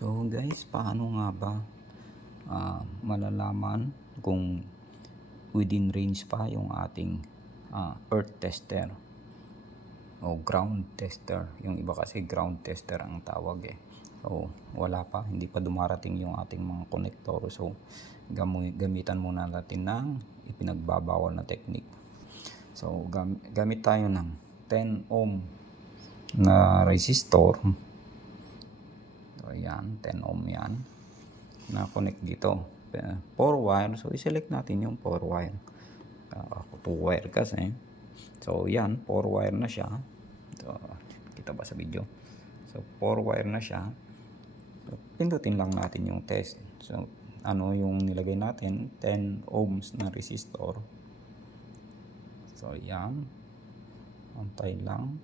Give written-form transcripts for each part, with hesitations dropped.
So guys, paano nga ba malalaman kung within range pa yung ating earth tester o ground tester? Yung iba kasi ground tester ang tawag eh. So wala pa, hindi pa dumarating yung ating mga connector. So gamitan muna natin ng ipinagbabawal na technique. So gamit tayo ng 10 ohm na resistor. So yan, 10 ohm yan na connect dito, 4 wire. So i-select natin yung 4 wire, 2 wire kasi. So yan, 4 wire na siya. So kita ba sa video? So 4 wire na siya. So pindutin lang natin yung test. So ano yung nilagay natin? 10 ohms na resistor. So yan, antay lang.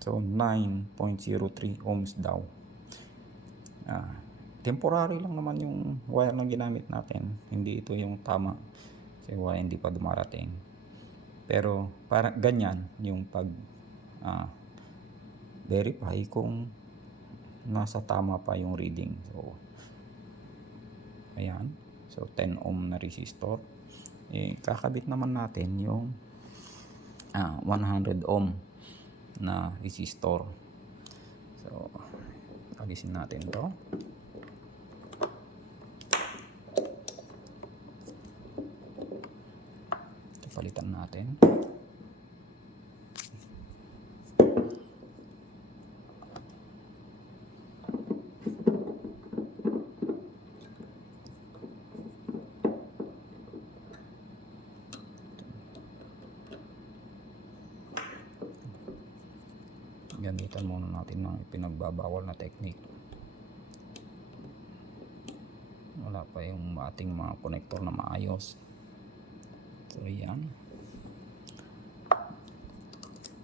So 9.03 ohms daw. Temporary lang naman yung wire na ginamit natin, hindi ito yung tama kasi wire hindi pa dumarating. Pero para ganyan yung pag verify kung nasa tama pa yung reading. So ayan, so 10 ohm na resistor. Kakabit naman natin yung 100 ohm na resistor. So alisin natin to. Palitan natin. Gamitan muna natin ng ipinagbabawal na technique. Wala pa yung ating mga connector na maayos. So yan,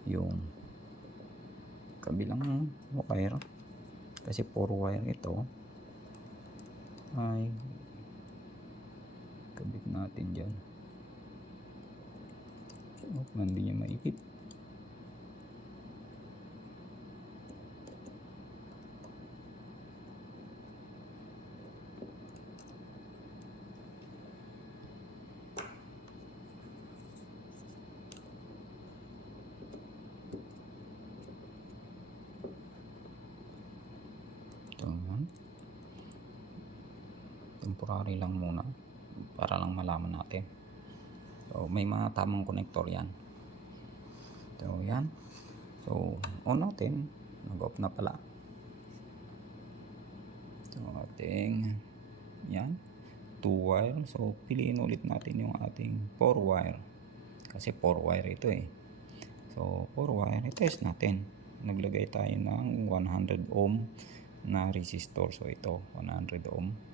yung kabilang wire, kasi 4 wire ito, ay kabit natin dyan. Hindi niya maipit. Temporary lang muna para lang malaman natin. So may mga tamang connector yan. So yan, so on natin, nag-off na pala. So ating yan, 2 wire. So piliin ulit natin yung ating 4 wire kasi 4 wire ito eh. So 4 wire, i-test natin. Naglagay tayo ng 100 ohm na resistor. So ito 100 ohm.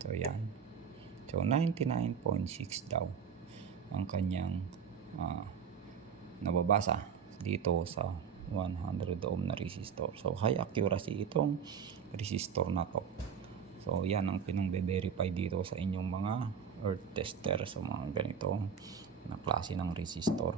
So yan, so 99.6 daw ang kanyang nababasa dito sa 100 ohm na resistor. So high accuracy itong resistor na to. So yan ang pinang-verify dito sa inyong mga earth tester. So mga ganito na klase ng resistor.